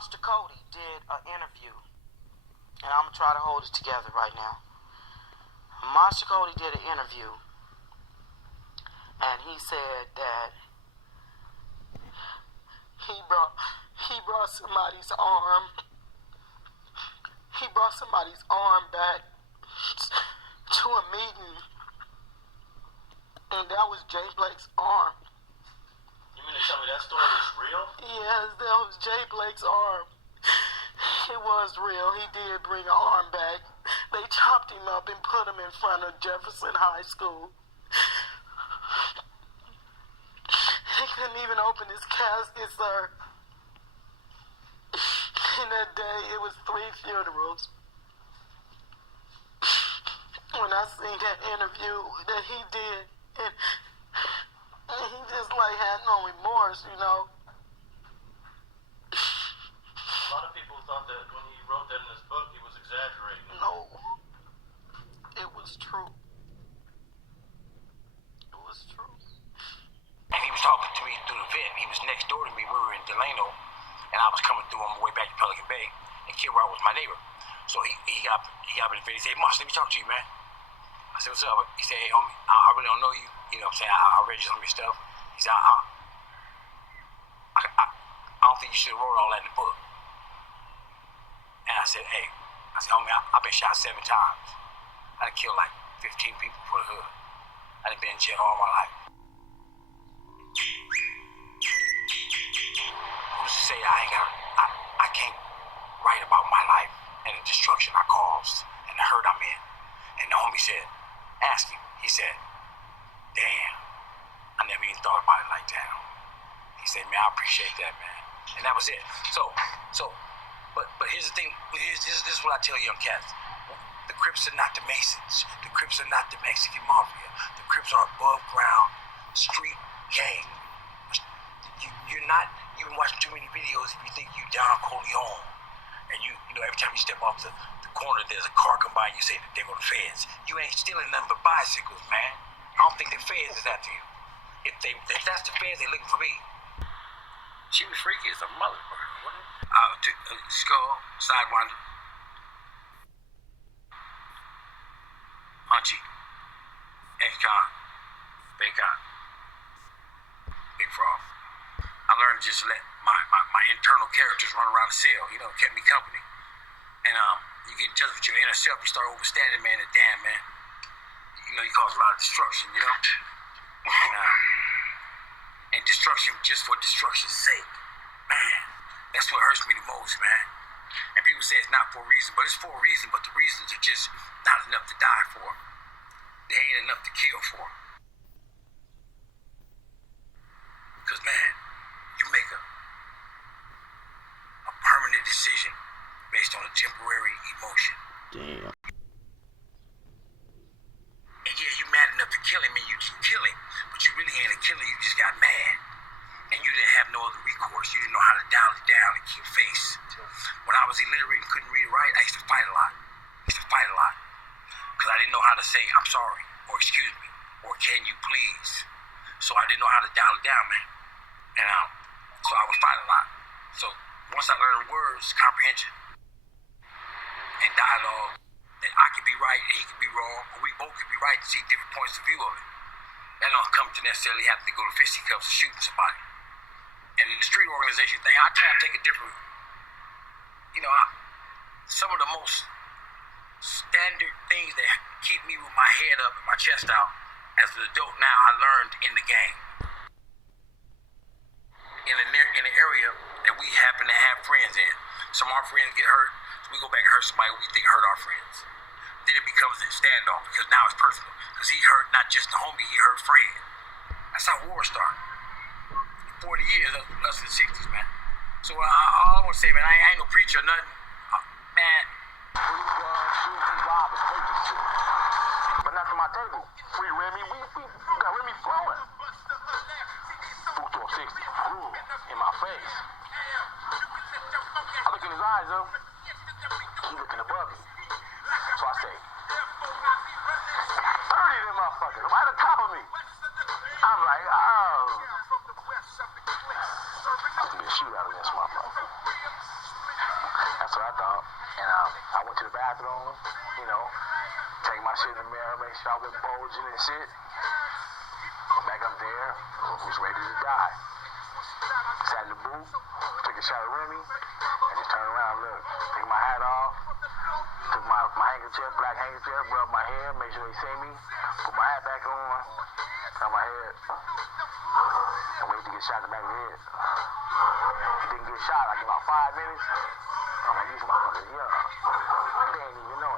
Monster Cody did an interview, and I'm going to try to hold it together right now. Monster Cody did an interview, and he said that he brought somebody's arm. He brought somebody's arm back to a meeting, and that was Jay Blake's arm. You mean to tell me that story is real? Yes, that was Jay Blake's arm. It was real. He did bring an arm back. They chopped him up and put him in front of Jefferson High School. They couldn't even open his casket, sir. In that day, it was 3 funerals. When I seen that interview that he did, and he just like had no remorse, you know. A lot of people thought that when he wrote that in his book, he was exaggerating. No, it was true. It was true. And he was talking to me through the vent. He was next door to me. We were in Delano, and I was coming through on my way back to Pelican Bay, and Kid Rock was my neighbor. So he got me in the vent. He said, "Moss, let me talk to you, man." I said, "What's up?" He said, "Hey, homie, I really don't know you. You know what I'm saying? I read you some of your stuff." He said, I don't think you should have wrote all that in the book." And I said, "Homie, I've been shot 7 times. I done killed like 15 people for the hood. I done been in jail all my life. Who's to say I can't write about my life and the destruction I caused and the hurt I'm in?" And the homie said, "Ask him." He said, "Damn, I never even thought about it like that." He said, "Man, I appreciate that, man." And that was it. But here's the thing. This is what I tell young cats. The Crips are not the Masons. The Crips are not the Mexican Mafia. The Crips are above ground street gang. You're not. You've been watching too many videos if you think you Don Corleone. And you know, every time you step off the corner, there's a car come by and you say that they're going to feds. You ain't stealing nothing but bicycles, man. I don't think the feds is after you. If that's the feds, they looking for me. She was freaky as a motherfucker. Skull, Sidewinder, Hunchy, Ex-Con, Bacon, Big Frog. I learned to just let my internal characters run around the cell, you know, kept me company. And you get in touch with your inner self, you start overstanding, man, and damn, man, you know, you cause a lot of destruction, you know? And destruction just for destruction's sake. Man, that's what hurts me the most, man. And people say it's not for a reason, but it's for a reason, but the reasons are just not enough to die for. They ain't enough to kill for. Because, man, you make a permanent decision based on a temporary emotion. Damn. And yeah, you mad enough to kill him and you just kill him, but you really ain't a killer, you just got mad. And you didn't have no other recourse. You didn't know how to dial it down and keep face. When I was illiterate and couldn't read or write, I used to fight a lot. Because I didn't know how to say, "I'm sorry," or "excuse me," or "can you please." So I didn't know how to dial it down, man. And so I would fight a lot. So once I learned words, comprehension, and dialogue, then I could be right and he could be wrong, or we both could be right and see different points of view of it. That don't come to necessarily have to go to fisticuffs or shooting somebody. And in the street organization thing, I try to take a different, you know, some of the most standard things that keep me with my head up and my chest out as an adult now, I learned in the game. In the area that we happen to have friends in. Some of our friends get hurt, so we go back and hurt somebody we think hurt our friends. Then it becomes a standoff because now it's personal. Because he hurt not just the homie, he hurt Fred. That's how war started. 40 years, us in the 60s, man. So all I want to say, man, I ain't no preacher or nothing. Man. Free guns, free robbers, take this shit. But not to my table. Free Remy, we got Remy flowing. Food 1260, ooh, in my face. I look in his eyes, though. He looking above me. So I say, 30 of them motherfuckers, right on top of me. I'm like, oh. There's gonna be a shootout in this motherfucker. And I went to the bathroom, you know, take my shit in the mirror, make sure I was bulging and shit. Back up there, was ready to die. Sat in the booth, took a shot of Remy, and just turned around, look, take my hat off, took my handkerchief, black handkerchief, rubbed my hair, make sure they see me, put my hat back on, cut my head, and wait to get shot in the back of the head. Didn't get shot, like about 5 minutes. I'm like, these motherfuckers young. They ain't even know